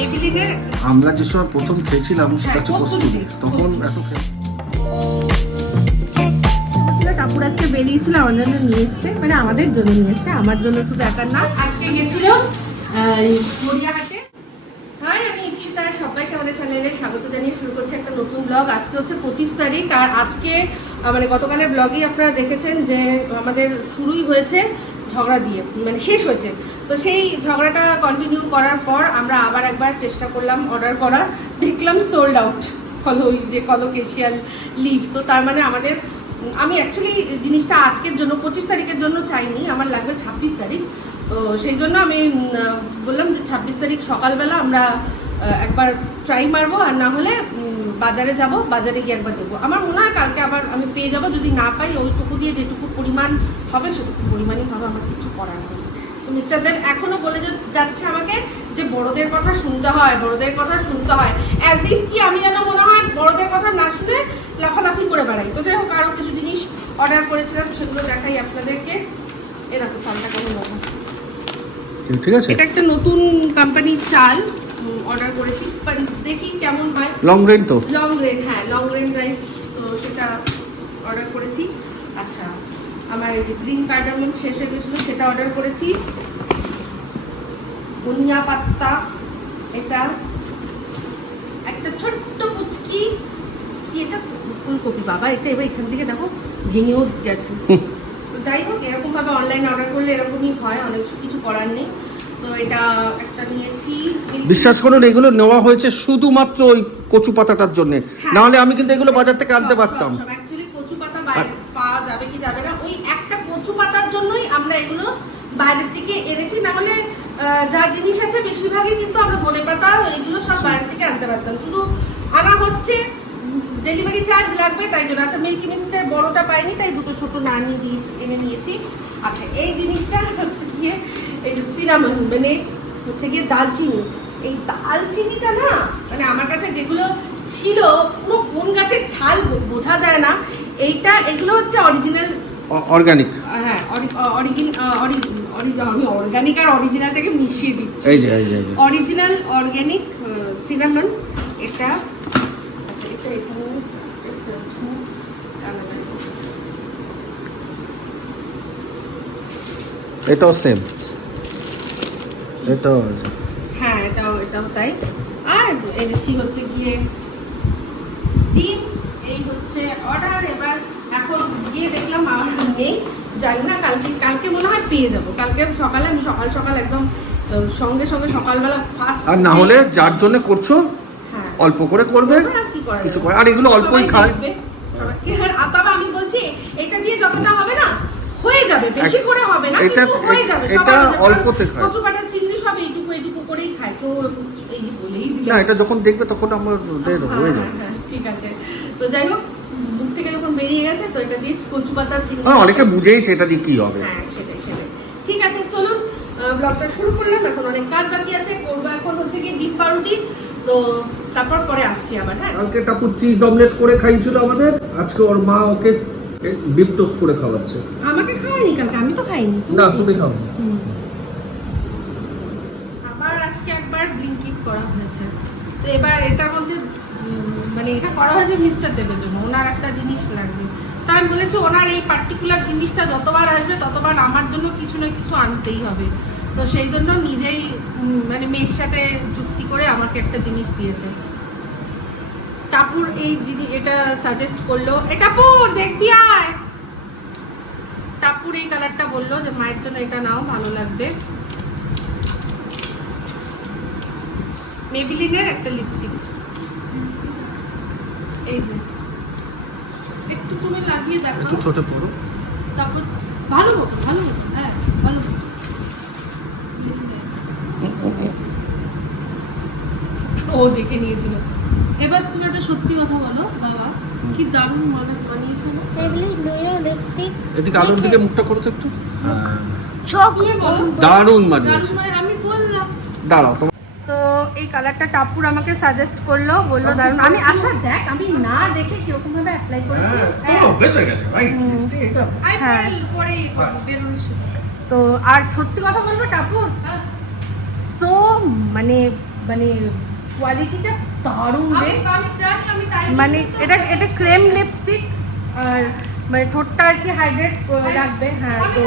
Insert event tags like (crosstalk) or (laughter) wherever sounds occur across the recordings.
মেবিলিনের আমরা যে সময় প্রথম খেয়েছিলাম সেটা হচ্ছে হ্যাঁ, কস্তুরি। তখন এত খেয়ে ছিল আজকে বেরিয়েছিল আমার জন্য নিয়ে এসছে মানে আমাদের জন্য নিয়ে এসছে আমার জন্য তো দেখার না আজকে গেছিল গড়িয়াহাটে। হাই আমি ইপসিতা সবাইকে আমাদের চ্যানেলে স্বাগত জানিয়ে শুরু করছি একটা নতুন ব্লগ। আজকে হচ্ছে পঁচিশ তারিখ আর আজকে মানে গতকালের ব্লগেই আপনারা দেখেছেন যে আমাদের শুরুই হয়েছে ঝগড়া দিয়ে মানে শেষ হয়েছে। তো সেই ঝগড়াটা কন্টিনিউ করার পর আমরা আবার একবার চেষ্টা করলাম অর্ডার করার। দেখলাম সোল্ড আউট কলো ওই যে কলোকেশিয়াল লিভ তো তার মানে আমাদের, আমি অ্যাকচুয়ালি জিনিসটা আজকের জন্য, পঁচিশ তারিখের জন্য চাইনি, আমার লাগবে ছাব্বিশ তারিখ। তো সেই জন্য আমি বললাম যে ছাব্বিশ তারিখ সকালবেলা আমরা একবার ট্রাই মারবো, আর না হলে বাজারে যাব, বাজারে গিয়ে একবার দেবো আমার মনে হয় কালকে আবার আমি পেয়ে যাব, যদি না পাই ওইটুকু দিয়ে যেটুকু পরিমাণ হবে, সেটুকু পরিমাণই হবে, আমার কিছু করার নেই। মিস্টার দেব এখনও বলে যাচ্ছে আমাকে যে বড়দের কথা শুনতে হয় বড়দের কথা শুনতে হয়। অ্যাজ ইফ কি আমি যেন মনে হয় বড়দের কথা না শুনে লাফালাফি করে বেড়াই। তো যাই হোক আরও কিছু জিনিস অর্ডার করেছিলাম সেগুলো দেখাই আপনাদেরকে। এ দেখো চালটা কেমন দেখো ঠিক আছে। এটা একটা নতুন কোম্পানির চাল অর্ডার করেছি। দেখি কেমন হয়। লং রেন তো? লং রেন হ্যাঁ লং রেন রাইস তো সেটা অর্ডার করেছি। আচ্ছা। আমার এই যে গ্রিন কার্ডামম শেষ হয়ে গেছিল সেটা অর্ডার করেছি। ধনিয়া পাত্তা এটা একটা ছোট্ট কুচকি কি এটা? ফুলকপি বাবা এটা এবার এখান থেকে দেখো ভেঙেও গেছে। তো যাই হোক এরকম ভাবে অনলাইন অর্ডার করলে এরকমই হয় অনেক কিছু করার নেই। তো এটা একটা নিয়েছি। বিশ্বাস করুন এগুলো নেওয়া হয়েছে শুধুমাত্র ওই কচু পাতাটার জন্য। হ্যাঁ। না হলে আমি কিন্তু এগুলো বাজার থেকে আনতে পারতাম অ্যাকচুয়ালি কচু পাতা বাইরে পাওয়া যাবে কি যাবে না ওই একটা কচু পাতার জন্যই আমরা এগুলো বাইরের থেকে এনেছি। না হলে যা জিনিস আছে বেশিরভাগই কিন্তু আমরা ধনে পাতা এগুলো সব বাইরে থেকে আনতে পারতাম। শুধু আনা হচ্ছে ডেলিভারি চার্জ লাগবে তাই জন্য। আচ্ছা মিল্কি মিস্টের বড়টা পাইনি তাই দুটো ছোট না নিয়ে দিয়েছি এনে নিয়েছি। আচ্ছা এই জিনিসটা হচ্ছে গিয়ে এই যে সিনামন মানে হচ্ছে গিয়ে দালচিনি এই দালচিনিটা না মানে আমার কাছে যেগুলো ছিল পুরো কোন গাছের ছাল বোঝা যায় না। এইটা এগুলো হচ্ছে অরিজিনাল অর্গানিক হ্যাঁ অরিজিন আমি অর্গানিক আর অরিজিনালটাকে মিশিয়ে দিচ্ছি। এই যে এই যে অরিজিনাল অর্গানিক সিনামন এটা আচ্ছা এটা এখানে একটু একটু আলাদা। এটাও সেম এটাও হ্যাঁ এটাও এটাও তাই। আর এনেছি হচ্ছে গিয়ে ডিম এই হচ্ছে অর্ডার এবার এখন গিয়ে দেখলাম আমার নেই জানি না কালকে কালকে মনে হয় পেয়ে যাব। কালকে সকালে আমি সকাল সকাল একদম সঙ্গে সঙ্গে সকালবেলা ফার্স্ট আর না হলে যার জন্য করছ হ্যাঁ। অল্প করে করবে কিছু করে। আর এগুলো অল্পই খায়। তবে আমি বলছি এটা দিয়ে যতটা হবে না হয়ে যাবে। বেশি করে হবে না এটা- কিন্তু হয়ে যাবে। এটা। অল্পতে খায়। কচু পাতার চিংড়ি সব এইটুকু এইটুকু করেই খায়। তো এই বলেই না এটা যখন দেখবে তখন আমাদের হ্যাঁ, হয়ে হ্যাঁ, যাবে। ঠিক আছে। তো যাই হোক মুখ থেকে যখন বেরিয়ে গেছে তো এটা দিয়ে কচু পাতা হ্যাঁ অনেকে বুঝেইছে এটা দিয়ে কি হবে। হ্যাঁ সেটাই সেটাই। ঠিক আছে চলুন ব্লগটা শুরু করলাম। এখন অনেক কাজ বাকি আছে করব এখন হচ্ছে কি ডিম পাউরুটি। তো তারপর পরে আসছি আবার হ্যাঁ? কালকে টাপু চিজ অমলেট করে খাইছিল আমাদের। আজকে ওর মা ওকে বিপ টোস্ট করে খাওয়াচ্ছে। আমাকে খাওয়াইনি কালকে আমি তো খাইনি। না তুমি খাও আবার আজকে একবার ব্লিঙ্কিট করা হয়েছে। তো এবার এটার মধ্যে মানে এটা করা হয়েছে মিস্টার দেবের জন্য, ওনার একটা জিনিস লাগবে। তা আমি বলেছি, ওনার এই পার্টিকুলার জিনিসটা যতবার আসবে, ততবার আমার জন্য কিছু না কিছু আনতেই হবে। তো সেই জন্য নিজেই মানে মেয়ের সাথে যুক্তি করে আমাকে একটা জিনিস দিয়েছে। টাপুর এই জিনিস এটা সাজেস্ট করল, এটা পুর, দেখবি আয় টাপুর এই কালারটা বলল যে, মায়ের জন্য এটা নাও, ভালো লাগবে। মেবিলিনের একটা লিপস্টিক এই যে। একটু তুমি লাগিয়ে দেখো। একটু ছোট পড়ো তারপর ভালো মতো ভালো মতো হ্যাঁ ভালো মতো। ও দেখে নিয়েছিল। এবার তুমি একটা সত্যি কথা বলো বাবা। কি দারুণ মনে বানিয়েছে না? এগুলি লিপস্টিক এদিকে আলোর দিকে মুখটা করো তো একটু। চোখ তুমি দারুণ মানে আমি বললাম। দাঁড়াও এই কালারটা টাপুর আমাকে সাজেস্ট করল বলল দারুণ। আমি আচ্ছা দেখ আমি না দেখে কীরকম ভাবে অ্যাপ্লাই করেছি। হ্যাঁ। হয়ে। হ্যাঁ। তো আর সত্যি কথা বলব টাপুর? সো মানে মানে কোয়ালিটিটা দারুণ রে। আমি আমি জানি আমি তাই মানে এটা এটা ক্রেম লিপস্টিক আর মানে ঠোঁটটা আর কি হাইড্রেট মানে রাখবে হ্যাঁ তো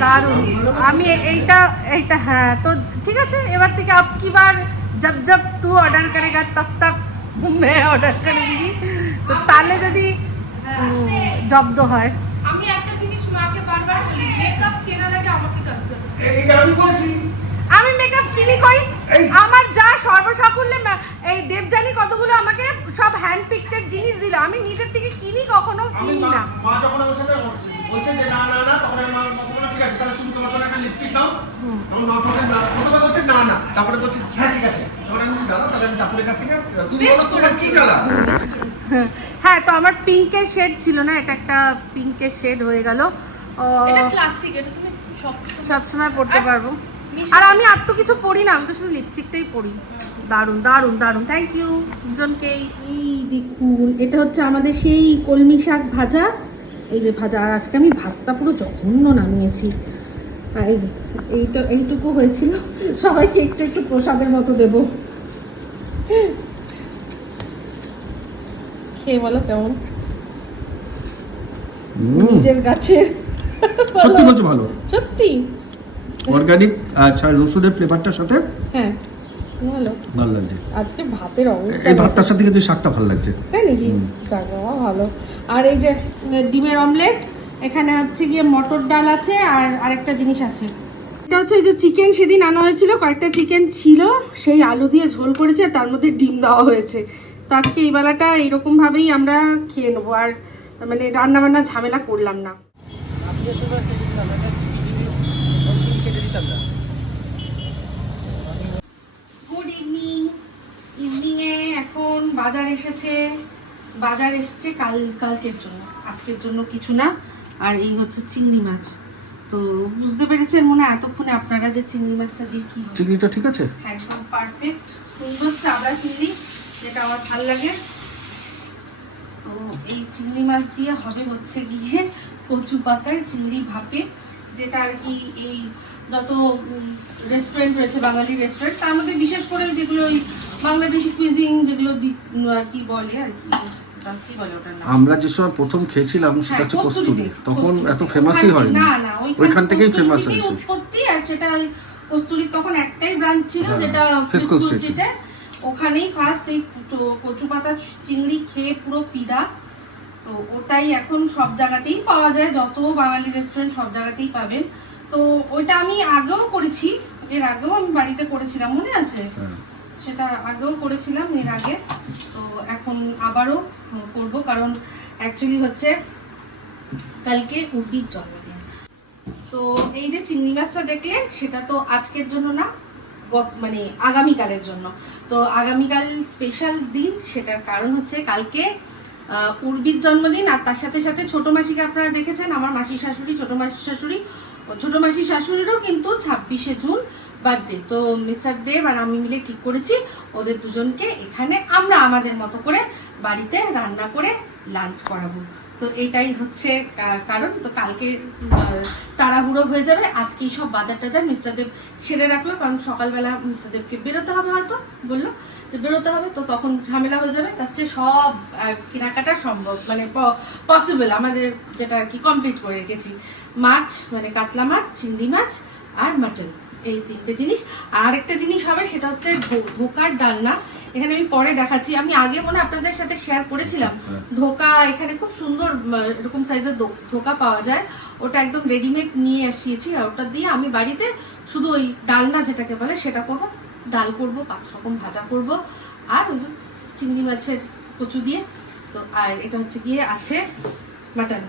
দারুণ। আমি এইটা এইটা হ্যাঁ তো ঠিক আছে এবার থেকে আপ কি বার জব জব তু অর্ডার করেগা তব তব মে অর্ডার করেগি। তো তাহলে যদি হ্যাঁ, জব্দ হয়। আমি একটা জিনিস মাকে বারবার বলি মেকআপ কেনার আগে আমাকে কনসাল্ট এইটা আমি বলেছি আমি মেকআপ কিনি কই? আমার যা সর্বসাকুল্যে এই দেবজানি কতগুলো আমাকে সব হ্যান্ড পিকটেড জিনিস দিল। আমি নিজের থেকে কিনি কখনো কিনি না। মা যখন আমার সাথে বলছে যে না না না তখন আমি মা বললাম, ঠিক আছে তাহলে তুমি তোমার জন্য একটা লিপস্টিক নাও। আমার মা বলছে না। প্রথমে বলছে না না। তারপরে বলছে হ্যাঁ ঠিক আছে। তারপরে আমি বলছি দাদা তাহলে আমি কাছ তুমি বলো তোমার কি কালার (laughs) হ্যাঁ তো আমার পিঙ্কের শেড ছিল না এটা একটা পিঙ্কের শেড হয়ে গেল। এটা ক্লাসিক এটা তুমি সব সব সময় পড়তে পারব। আর আমি আর তো কিছু পড়ি না আমি তো শুধু লিপস্টিকটাই পড়ি। দারুণ দারুণ দারুণ। থ্যাংক ইউ দুজনকেই এই দেখুন এটা হচ্ছে আমাদের সেই কলমি শাক ভাজা। এই যে ভাজা আর আজকে আমি ভাতটা পুরো জঘন্য নামিয়েছি। আর এই যে এইটা এইটুকু হয়েছিল। সবাইকে একটু একটু প্রসাদের মতো দেব। খেয়ে বলো কেমন? নিজের গাছের সত্যি বলছো ভালো। সত্যি? অর্গানিক আচ্ছা রসুনের ফ্লেভারটার সাথে হ্যাঁ ভালো। ভালো লাগছে। আজকে ভাতের অবস্থা এই ভাতটার সাথে কিন্তু শাকটা ভালো লাগছে। তাই নাকি? বাবা ভালো। আর এই যে ডিমের অমলেট এখানে হচ্ছে গিয়ে মটর ডাল আছে আর আরেকটা জিনিস আছে। এটা হচ্ছে এই যে চিকেন সেদিন আনা হয়েছিল কয়েকটা চিকেন ছিল সেই আলু দিয়ে ঝোল করেছে তার মধ্যে ডিম দেওয়া হয়েছে। তো আজকে এই বেলাটা এইরকম ভাবেই আমরা খেয়ে নেব আর মানে রান্না বান্না ঝামেলা করলাম না। বাজার এসেছে বাজার এসেছে কাল কালকের জন্য আজকের জন্য কিছু না আর এই হচ্ছে চিংড়ি মাছ। তো বুঝতে পেরেছেন মনে হয় এতক্ষণে আপনারা যে চিংড়ি মাছটা দিয়ে কি চিংড়িটা ঠিক আছে? একদম পারফেক্ট সুন্দর চাবড়া চিংড়ি যেটা আমার ভালো লাগে। তো এই চিংড়ি মাছ দিয়ে হবে হচ্ছে গিয়ে কচু পাতার চিংড়ি ভাপে। যেটা আর কি এই যত রেস্টুরেন্ট রয়েছে বাঙালি রেস্টুরেন্ট তার মধ্যে বিশেষ করে যেগুলো ওই বাংলাদেশি কুইজিং যেগুলো আর কি বলে আর কি আমরা যে সময় প্রথম খেয়েছিলাম সেটা হ্যাঁ, হচ্ছে কস্তুরি তখন এত ফেমাসই হয়নি। ওইখান- থেকেই ফেমাস হয়েছে। উৎপত্তি আর সেটা ওই কস্তুরীর তখন একটাই ব্রাঞ্চ ছিল হ্যাঁ, যেটা ফিসকো ফিসকো স্ট্রিটে। ওখানেই ফার্স্ট এই কচু পাতা চিংড়ি খেয়ে পুরো ফিদা। তো ওটাই এখন সব জায়গাতেই পাওয়া যায় যত বাঙালি রেস্টুরেন্ট সব জায়গাতেই পাবেন। তো ওইটা আমি আগেও করেছি এর আগেও আমি বাড়িতে করেছিলাম মনে আছে? হ্যাঁ। সেটা আগেও করেছিলাম এর আগে। তো এখন আবারও করব কারণ অ্যাকচুয়ালি হচ্ছে কালকে উর্বির জন্মদিন। তো এই যে চিংড়ি মাছটা দেখলেন সেটা তো আজকের জন্য না গত- মানে আগামীকালের জন্য। তো আগামীকাল স্পেশাল দিন সেটার কারণ হচ্ছে কালকে উর্বির জন্মদিন আর তার সাথে সাথে ছোট মাসিকে আপনারা দেখেছেন, আমার মাসি শাশুড়ি, ছোট মাসি শাশুড়ি। ছোট মাসি শাশুড়িরও কিন্তু ছাব্বিশে জুন বার্থডে। তো মিস্টার দেব আর আমি মিলে ঠিক করেছি, ওদের দুজনকে এখানে আমরা আমাদের মতো করে বাড়িতে রান্না করে লাঞ্চ করাবো। তো এটাই হচ্ছে কারণ। তো কালকে তাড়াহুড়ো হয়ে যাবে। আজকেই সব বাজার টাজার মিস্টার দেব সেরে রাখল, কারণ সকালবেলা মিস্টার দেবকে বেরোতে হবে হয়তো, বলল। তো বেরোতে হবে, তো তখন ঝামেলা হয়ে যাবে। তার চেয়ে সব কেনাকাটা সম্ভব মানে পসিবল আমাদের যেটা আর কি কমপ্লিট করে রেখেছি। মাছ মানে কাতলা মাছ, চিংড়ি মাছ আর মাটন এই তিনটে জিনিস। আর একটা জিনিস হবে, সেটা হচ্ছে ধোকার ডালনা। এখানে আমি পরে দেখাচ্ছি। আমি আগে মনে হয় আপনাদের সাথে শেয়ার করেছিলাম। হ্যাঁ। ধোকা এখানে খুব সুন্দর এরকম সাইজের ধোকা পাওয়া যায়। ওটা একদম রেডিমেড নিয়ে আসিয়েছি আর ওটা দিয়ে আমি বাড়িতে শুধু ওই ডালনা যেটাকে বলে সেটা করব। ডাল করব পাঁচ রকম ভাজা করব আর ওই চিংড়ি মাছের কচু দিয়ে। তো আর এটা হচ্ছে গিয়ে আছে মাটন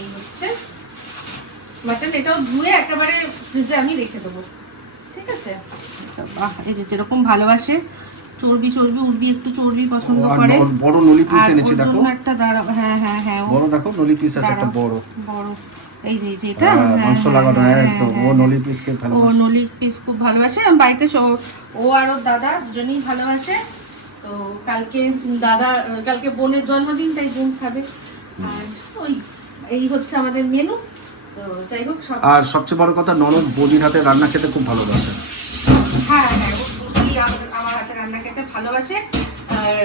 এই হচ্ছে মাটন এটাও ধুয়ে একেবারে ফ্রিজে আমি রেখে দেবো। ঠিক আছে? বাহ এই যে যেরকম ভালোবাসে চর্বি চর্বি উর্বি একটু চর্বি পছন্দ করে। বড় নলি পিস এনেছি দেখো। একটা দাঁড়া হ্যাঁ হ্যাঁ হ্যাঁ বড় দেখো নলি পিস আছে একটা বড়। বড়। এই যে যে এটা? মাংস লাগানো একদম। ও নলি পিস কে ও নলি পিস খুব ভালোবাসে। বাড়িতে ও আর ওর দাদা দুজনেই ভালোবাসে। তো কালকে দাদা কালকে বোনের জন্মদিন তাই বোন খাবে। আর ওই এই হচ্ছে আমাদের মেনু আর সবচেয়ে বড় কথা ননদ বৌদির হাতে রান্না খেতে খুব ভালোবাসে। হ্যাঁ হ্যাঁ ও খুবই আমাদের আমার হাতে রান্না খেতে ভালোবাসে।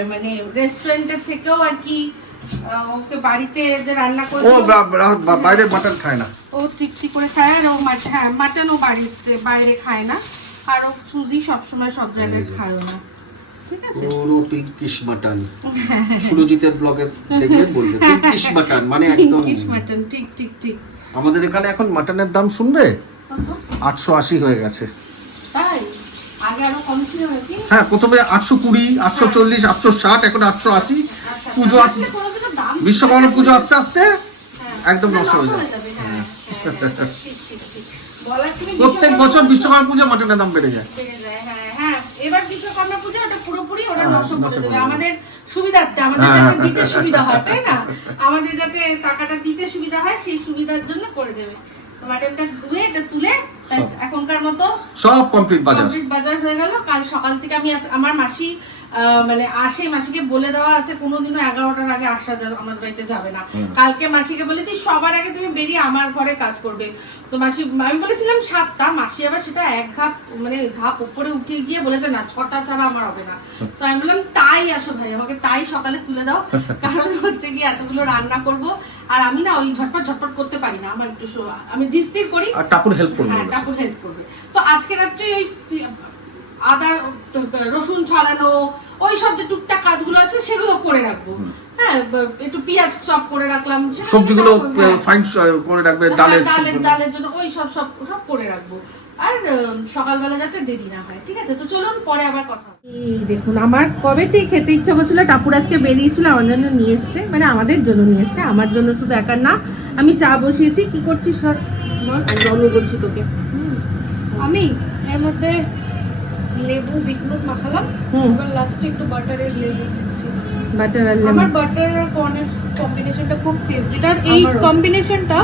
মানে রেস্টুরেন্টের থেকেও আর কি ওকে বাড়িতে যে রান্না করে ও বা- বা- বা- বাইরের মাটন খায় না। ও তৃপ্তি করে খায় আর ও হ্যাঁ মাটন ও বাড়িতে বাইরে খায় না। আর ও চুজি সবসময় সব জায়গায় এই যে। খায়ও না। ঠিক আছে? পুরো পিঙ্কিশ মাটন সুরজিতের ব্লগে দেখলে বলবে পিঙ্কিশ মাটন মানে একদম পিঙ্কিশ মাটন ঠিক ঠিক ঠিক। আমাদের এখানে এখন মাটনের দাম শুনবে? আটশো আশি হয়ে গেছে। হ্যাঁ প্রথমে আটশো কুড়ি আটশো চল্লিশ আটশো ষাট এখন আটশো আশি। আচ্ছা, পুজো দাম বিশ্বকর্মা পুজো আস্তে আস্তে হ্যাঁ, একদম নষ্ট হয়ে যাবে। হ্যাঁ, হ্যাঁ, প্রত্যেক বছর বিশ্বকর্মা পুজো মাটনের দাম বেড়ে যায়। হ্যাঁ। এবার বিশ্বকর্মা পুজো ওটা পুরোপুরি ওরা হ্যাঁ, নষ্ট করে দেবে। আমাদের সুবিধার্থে আমাদের হ্যাঁ, যাতে হ্যাঁ, দিতে হ্যাঁ, সুবিধা হয় তাই না? আমাদের যাতে টাকাটা দিতে সুবিধা হয় সেই সুবিধার জন্য করে দেবে। মাটনটা ধুয়ে এটা তুলে এখনকার মতো সব কমপ্লিট বাজার। কমপ্লিট বাজার হয়ে গেল। কাল সকাল থেকে আমি আমার মাসি মানে আসে মাসিকে বলে দেওয়া আছে কোনোদিনও এগারোটার আগে আসা যাবে আমার বাড়িতে যাবে না। কালকে মাসিকে বলেছি সবার আগে তুমি বেরিয়ে আমার ঘরে কাজ করবে। তো মাসি আমি বলেছিলাম সাতটা মাসি আবার সেটা এক ধাপ মানে ধাপ উপরে উঠে গিয়ে বলেছে না ছটা ছাড়া আমার হবে না। তো আমি বললাম তাই আসো ভাই আমাকে তাই সকালে তুলে দাও। (laughs) কারণ হচ্ছে কি এতগুলো রান্না করব। আর আমি না ওই ঝটপট ঝটপট করতে পারি না আমার একটু আমি ধীর করি। আর টাপুর হেল্প করবে হ্যাঁ টাকুর হেল্প করবে। তো আজকে রাত্রে ওই আদা রসুন ছাড়ানো ওই সব যে টুকটাক কাজগুলো আছে সেগুলো করে রাখব। হ্যাঁ একটু পেঁয়াজ চপ করে রাখলাম। সবজিগুলো। ফাইন করে রাখবে। হ্যাঁ, ডালের ডালের ডালের জন্য ওই সব সব সব করে রাখব। আর সকালবেলা যাতে দেরি না হয় ঠিক আছে? তো চলুন পরে আবার কথা এই দেখুন আমার কবেতেই খেতে ইচ্ছা করছিল টাপুর আজকে বেরিয়েছিল আমার জন্য নিয়ে এসছে মানে আমাদের জন্য নিয়ে এসছে আমার জন্য শুধু একার না আমি চা বসিয়েছি কি করছিস সর আমি বলছি তোকে আমি এর মধ্যে লেবু বিটনুট মাখালাম। এবার লাস্টে একটু বাটারের গ্লেজিং দিচ্ছি। বাটার আর আমার লেমন বাটার আর কর্নের কম্বিনেশনটা খুব ফেভারিট আর এই কম্বিনেশনটা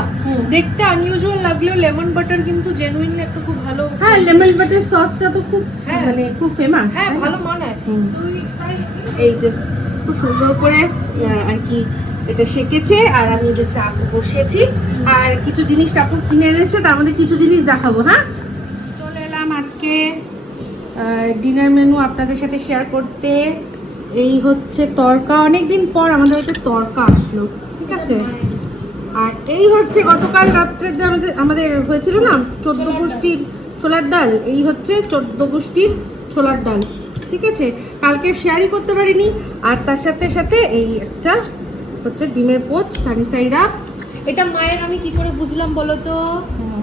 দেখতে আনইউজুয়াল লাগলেও লেমন বাটার কিন্তু জেনুইনলি একটা খুব ভালো হ্যাঁ লেমন বাটার সসটা তো খুব হ্যাঁ। মানে খুব ফেমাস হ্যাঁ ভালো মানায় এই যে খুব সুন্দর করে আর কি এটা সেকেছে আর আমি যে চা বসেছি। আর কিছু জিনিস টাপুর কিনে এনেছে তার মধ্যে কিছু জিনিস দেখাবো হ্যাঁ? ডিনার মেনু আপনাদের সাথে শেয়ার করতে এই হচ্ছে তরকা। অনেকদিন পর আমাদের হচ্ছে তরকা আসলো ঠিক আছে? আর এই হচ্ছে গতকাল রাত্রে যে আমাদের আমাদের হয়েছিল না চোদ্দ গোষ্ঠীর ছোলার ডাল? এই হচ্ছে চোদ্দ গোষ্ঠীর ছোলার ডাল ঠিক আছে? কালকে শেয়ারই করতে পারিনি আর তার সাথে সাথে এই একটা হচ্ছে ডিমের পোচ সানি সাইডা এটা মায়ের আমি কি করে বুঝলাম বলো তো?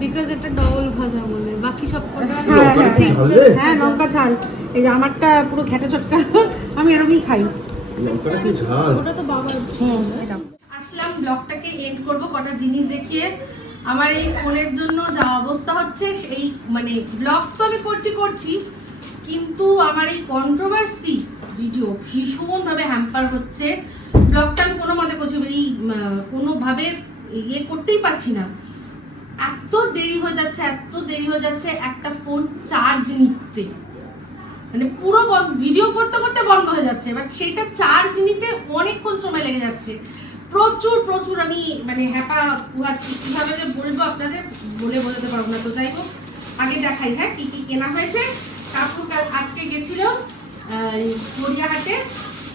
বিকজ এটা ডবল ভাজা বলে। বাকি সব হ্যাঁ লঙ্কাটা হ্যাঁ? হ্যাঁ লঙ্কা ঝাল। এই যে আমারটা পুরো ঘেটে চটকা আমি এরমই খাই। লঙ্কাটা কি ঝাল? ওটা তো বাবার আসলাম ব্লগটাকে এন্ড করব কটা জিনিস দেখিয়ে। আমার এই ফোনের জন্য যা অবস্থা হচ্ছে এই মানে ব্লগ তো আমি করছি করছি কিন্তু আমার এই কন্ট্রোভার্সি ভিডিও ভীষণভাবে হ্যাম্পার হচ্ছে। ব্লগটা আমি কোনো মতে করছি এই উম, কোনোভাবে ইয়ে করতেই পারছি না। এত দেরি হয়ে যাচ্ছে, এত দেরি হয়ে যাচ্ছে, একটা ফোন চার্জ নিতে। মানে পুরো ভিডিও করতে করতে বন্ধ হয়ে যাচ্ছে। বাট সেইটা চার্জ নিতে অনেকক্ষণ সময় লেগে যাচ্ছে। প্রচুর প্রচুর আমি মানে হ্যাপা পুহাচ্ছি কীভাবে যে বলব আপনাদের, বলে বোঝাতে পারব না। তো যাই হোক, আগে দেখাই হ্যাঁ কি কি কেনা হয়েছে। কাকু আজকে গেছিল গড়িয়াহাটে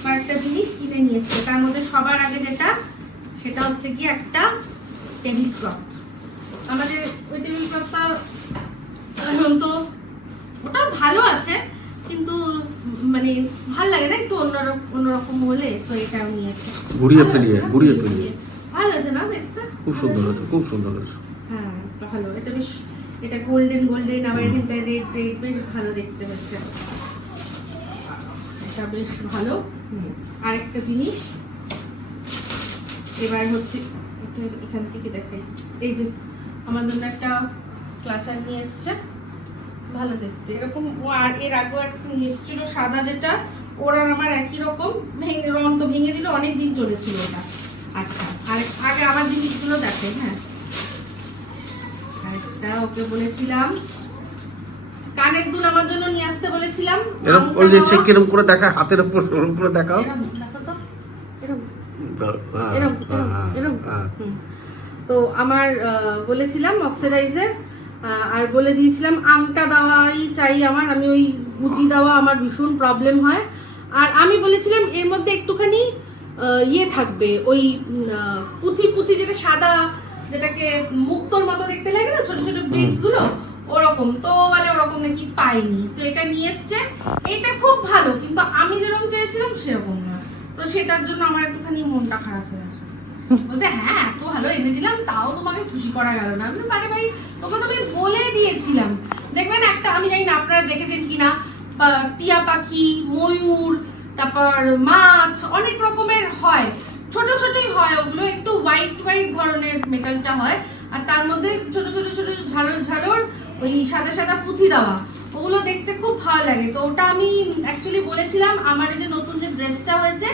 কয়েকটা জিনিস কিনে নিয়েছে তার মধ্যে সবার আগে যেটা, সেটা হচ্ছে কি একটা টেবিল ক্লথ। আমাদের ওই টেবিল ক্লথটা তো ওটা ভালো আছে কিন্তু মানে ভালো লাগে না একটু অন্যরকম অন্যরকম হলে তো এটাও নিয়েছে ঘুরিয়ে ফেলিয়ে আছে? ঘুরিয়ে ফেলিয়ে। ভালো আছে না দেখতে? খুব সুন্দর হয়েছে খুব সুন্দর হয়েছে। হ্যাঁ ভালো। এটা বেশ এটা গোল্ডেন গোল্ডেন আবার এখানটা রেড রেড বেশ ভালো দেখতে হচ্ছে এটা বেশ ভালো। আরেকটা জিনিস। এবার হচ্ছে এটা এখান থেকে দেখাই। এই যে আমার জন্য একটা ক্লাচার নিয়ে এসছে। ভালো দেখতে। এরকম ও আর এর আগেও একটা নিয়ে এসেছিল সাদা যেটা। ওর আর আমার একই রকম। ভেঙে রং তো ভেঙে দিলে অনেক দিন চলেছিল ওটা। আচ্ছা আর আগে আমার জিনিসগুলো দেখে হ্যাঁ। আরেকটা ওকে বলেছিলাম। কানের দুল আমার জন্য নিয়ে আসতে বলেছিলাম। এরকম ওই যে সে কিরম করে দেখা হাতের উপর ওরম করে দেখাও। এরম, দেখো তো, এরম, হ্যাঁ, এরম, তো আমার বলেছিলাম অক্সিডাইজার আর বলে দিয়েছিলাম আংটা দেওয়াই চাই আমার আমি ওই গুচি দেওয়া আমার ভীষণ প্রবলেম হয়। আর আমি বলেছিলাম এর মধ্যে একটুখানি ইয়ে থাকবে ওই পুঁথি পুঁথি যেটা সাদা যেটাকে মুক্তোর মতো দেখতে লাগে না ছোট ছোট বিটসগুলো ওরকম তো মানে ওরকম নাকি পাইনি। তো এটা নিয়ে এসছে এটা খুব ভালো কিন্তু আমি যেরকম চেয়েছিলাম সেরকম না। তো সেটার জন্য আমার একটুখানি মনটা খারাপ হয়ে বলছে হ্যাঁ এত ভালো এনে দিলাম, তাও তোমাকে খুশি করা গেল না। আমি আরে ভাই তোকে তো আমি বলে দিয়েছিলাম। দেখবেন একটা, আমি জানি না আপনারা দেখেছেন কিনা টিয়া পাখি, ময়ূর, তারপর মাছ, অনেক রকমের হয়। ছোট, ছোটই হয়, ওগুলো একটু হোয়াইট হোয়াইট ধরনের মেটালটা হয়, আর তার মধ্যে ছোট ছোট ছোট ঝালর ঝালর ওই সাদা সাদা পুঁথি দেওয়া। ওগুলো দেখতে খুব ভালো লাগে। তো ওটা আমি অ্যাকচুয়ালি বলেছিলাম, আমার এই যে নতুন যে ড্রেসটা হয়েছে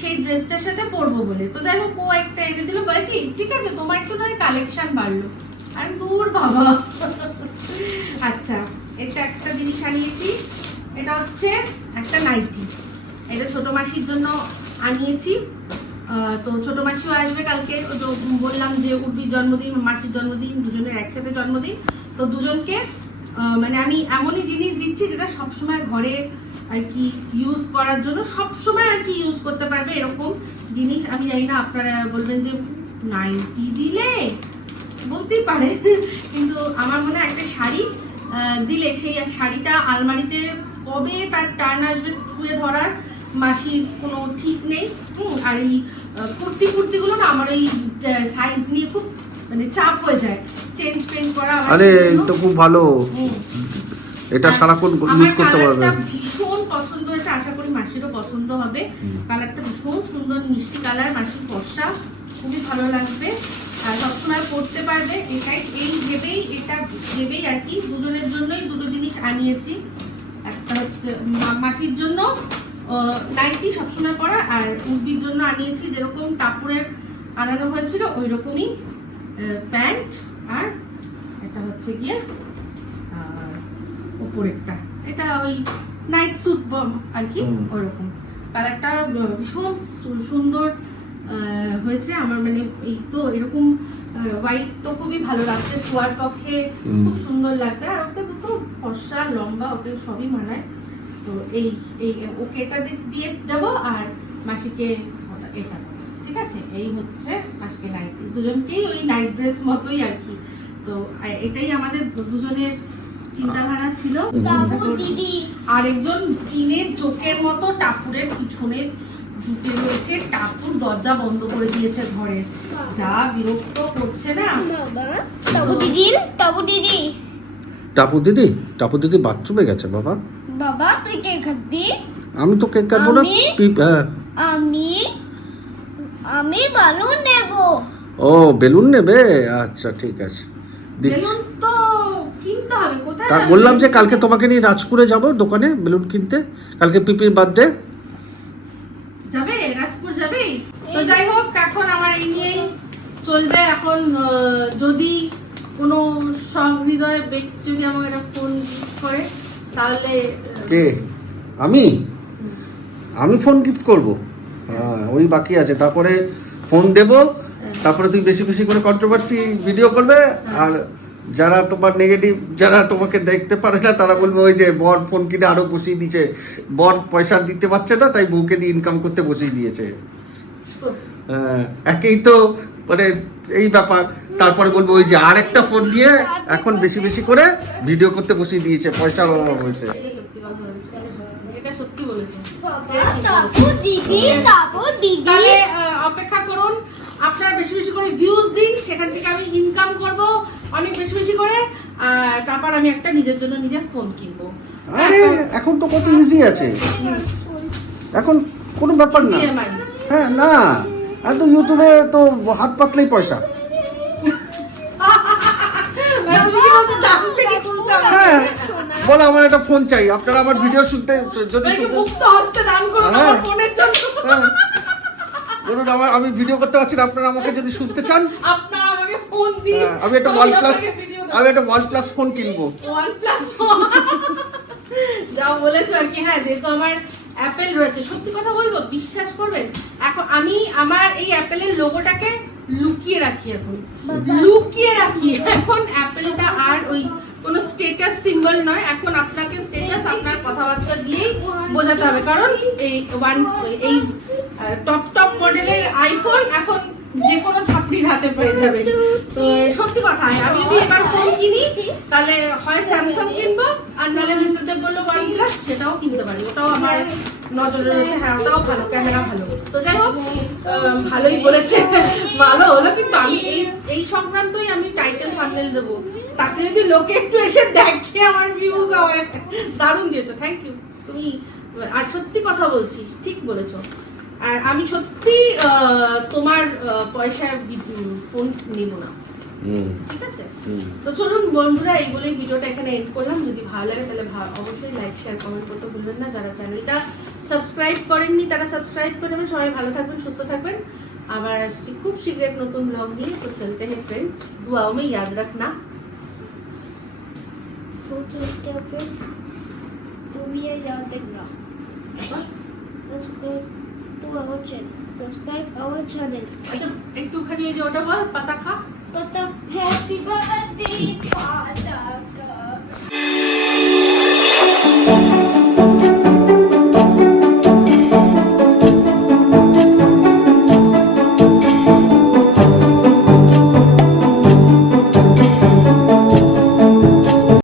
সেই ড্রেসটার সাথে পরবো বলে। তো যাই হোক, ও একটা এনে দিল, বলে কি, ঠিক আছে, তোমার একটু নয় কালেকশন বাড়লো। আর দূর বাবা। আচ্ছা এটা একটা জিনিস আনিয়েছি, এটা হচ্ছে একটা নাইটি। এটা ছোট মাসির জন্য আনিয়েছি। তো ছোট মাসিও আসবে কালকে। বললাম যে উর্বির জন্মদিন, মাসির জন্মদিন, দুজনের একসাথে জন্মদিন। তো দুজনকে মানে আমি এমনই জিনিস দিচ্ছি যেটা সবসময় ঘরে আর কি ইউজ করার জন্য সবসময় আর কি ইউজ করতে পারবে এরকম জিনিস। আমি জানি না আপনারা বলবেন যে নাইটি দিলে? বলতেই পারে। (laughs) কিন্তু আমার মনে হয় একটা শাড়ি দিলে সেই শাড়িটা আলমারিতে কবে তার টার্ন আসবে ছুঁয়ে ধরার মাসির কোনো ঠিক নেই। হুম, আর এই কুর্তি কুর্তিগুলো না আমার এই সাইজ নিয়ে খুব মানে চাপ হয়ে যায়। চেঞ্জ চেঞ্জ করা আরে খুব ভালো। এটা সারাক্ষণ ইউজ করতে পারবে। ভীষণ পছন্দ হয়েছে আশা করি মাসিরও পছন্দ হবে। কালারটা ভীষণ সুন্দর মিষ্টি কালার মাসির ফর্সা। খুবই ভালো লাগবে। আর সবসময় পরতে পারবে। এটাই এই ভেবেই এটা ভেবেই আর কি দুজনের জন্যই দুটো জিনিস আনিয়েছি। একটা হচ্ছে মাসির জন্য নাইটি সবসময় পরা আর উর্বির জন্য আনিয়েছি। যেরকম কাপড়ের আনানো হয়েছিল ওই রকমই প্যান্ট আর এটা হচ্ছে গিয়ে আর উপরেরটা এটা ওই নাইট স্যুট আর কি ওরকম। কালারটা ভীষণ সুন্দর হয়েছে। আমার মানে এই তো এরকম হোয়াইট তো খুবই ভালো লাগছে। শোয়ার পক্ষে খুব সুন্দর লাগবে। আর ওকে দুটো ফর্সা লম্বা ওকে সবই মানায়। তো এই এই ওকে এটা দিয়ে দেবো আর মাসিকে ওটা- এটা দেবো। ঠিক আছে? এই হচ্ছে মাসিকে নাইট দুজনকেই ওই নাইট ড্রেস মতোই আর কি। তো এটাই আমাদের দুজনের চিন্তাধারা ছিল। আরেকজন চীনের চোখের মতো টাপুরের পিছনে ঢুকে রয়েছে। টাপুর দরজা বন্ধ করে দিয়েছে ঘরে। যা বিরক্ত করছে না? বাবা তাবু দিদি তাবু দিদি। টাপু দিদি টাপু দিদি বাথরুমে গেছে বাবা। বাবা তুই কে খাবি? আমি তো কেক কাটবো না। আমি? আমি বেলুন নেব। ও বেলুন নেবে? আচ্ছা ঠিক আছে। বেলুন তো কিনতে হবে কোথায় যাবে? বললাম যে কালকে তোমাকে নিয়ে রাজপুরে যাব দোকানে বেলুন কিনতে। কালকে পিপির বার্থডে যাবে? রাজপুর যাবে? তো যাই হোক এখন আমার এই নিয়েই চলবে। এখন যদি কোনো সহৃদয় ব্যক্তি যদি আমাকে একটা ফোন করে তাহলে কে? আমি? আমি ফোন গিফট করব? হ্যাঁ ওই বাকি আছে। তারপরে ফোন দেব তারপরে তুই বেশি বেশি করে কন্ট্রোভার্সি ভিডিও করবে আর যারা তোমার নেগেটিভ যারা তোমাকে দেখতে পারে না তারা বলবে ওই যে বর ফোন কিনে আরও বসিয়ে দিয়েছে। বর পয়সা দিতে পারছে না তাই বউকে দিয়ে ইনকাম করতে বসিয়ে দিয়েছে। হ্যাঁ, একেই তো মানে এই ব্যাপার। তারপরে বলব ওই যে আর একটা ফোন দিয়ে এখন বেশি বেশি করে ভিডিও করতে বসিয়ে দিয়েছে পয়সার অভাব হয়েছে। সত্যি বলেছে। তাহলে অপেক্ষা করুন। আপনারা বেশি বেশি করে ভিউজ দিন সেখান থেকে আমি ইনকাম করব অনেক বেশি বেশি করে। আর তারপর আমি একটা নিজের জন্য নিজের ফোন কিনবো। আরে এখন তো কত ইজি আছে। এখন কোনো ব্যাপার না। হ্যাঁ না। এত ইউটিউবে তো হাত পাতলেই পয়সা মানে তুমি কি বলছো দাম থেকে তুলতে হবে? হ্যাঁ বলো আমার একটা ফোন চাই। আপনারা আমার ভিডিও শুনতে যদি শুনতে দান করুন হ্যাঁ। আমার ফোনের জন্য? হ্যাঁ। বলুন আমার আমি ভিডিও করতে পারছি না। আপনারা আমাকে যদি শুনতে চান আপনারা আমাকে ফোন দিন। হ্যাঁ, আমি একটা ওয়ান প্লাস আমি একটা ওয়ান প্লাস ফোন কিনবো। ওয়ান প্লাস যা বলেছ আর কি। হ্যাঁ যেহেতু আমার অ্যাপেল রয়েছে। সত্যি কথা বলব বিশ্বাস করবেন এখন আমি আমার এই অ্যাপেলের লোগোটাকে লুকিয়ে রাখি এখন। লুকিয়ে রাখি। এখন অ্যাপেলটা আর ওই কোনো স্টেটাস সিম্বল নয়। এখন আপনাকে স্টেটাস আপনার কথাবার্তা দিয়েই বোঝাতে হবে। কারণ এই ওয়ান এই টপ টপ মডেলের আইফোন এখন যে কোনো ছাত্রীর হাতে পেয়ে যাবে। তো সত্যি কথা, আমি যদি এবার ফোন কিনি, তাহলে হয় স্যামসাং কিনবো, আর নাহলে মিস্টার বলল ওয়ান প্লাস সেটাও কিনতে পারি। ওটাও আমার নজরে রয়েছে। হ্যাঁ ওটাও ভালো ক্যামেরা ভালো। তো যাই হোক ভালোই বলেছে। ভালো হলো, কিন্তু আমি এই এই সংক্রান্তই আমি টাইটেল ফান্ডেল দেবো। তাতে যদি লোকে একটু এসে দেখে আমার ভিউজ হয় দারুণ দিয়েছ থ্যাংক ইউ তুমি আর সত্যি কথা বলছিস ঠিক বলেছ। আর আমি সত্যি তোমার পয়সায় ফোন নেব না। ঠিক আছে? তো চলুন বন্ধুরা এইগুলোই ভিডিওটা এখানে এন্ড করলাম। যদি ভালো লাগে তাহলে অবশ্যই লাইক শেয়ার কমেন্ট করতে ভুলবেন না। যারা চ্যানেলটা সাবস্ক্রাইব করেননি তারা সাবস্ক্রাইব করে নেবেন। সবাই ভালো থাকবেন সুস্থ থাকবেন। আবার আসছি খুব শীঘ্র নতুন ব্লগ নিয়ে। তো চলতে হ্যাঁ ফ্রেন্ডস দুয়াও মে ইয়াদ রাখনা। वो इंटरप्रेट्स तो भी है याद देखना और subscribe to our channel subscribe our channel আচ্ছা একটুখানি ওই যে ওটা বল পাতাকা পাতা হ্যাপি বার্থডে পাতাকা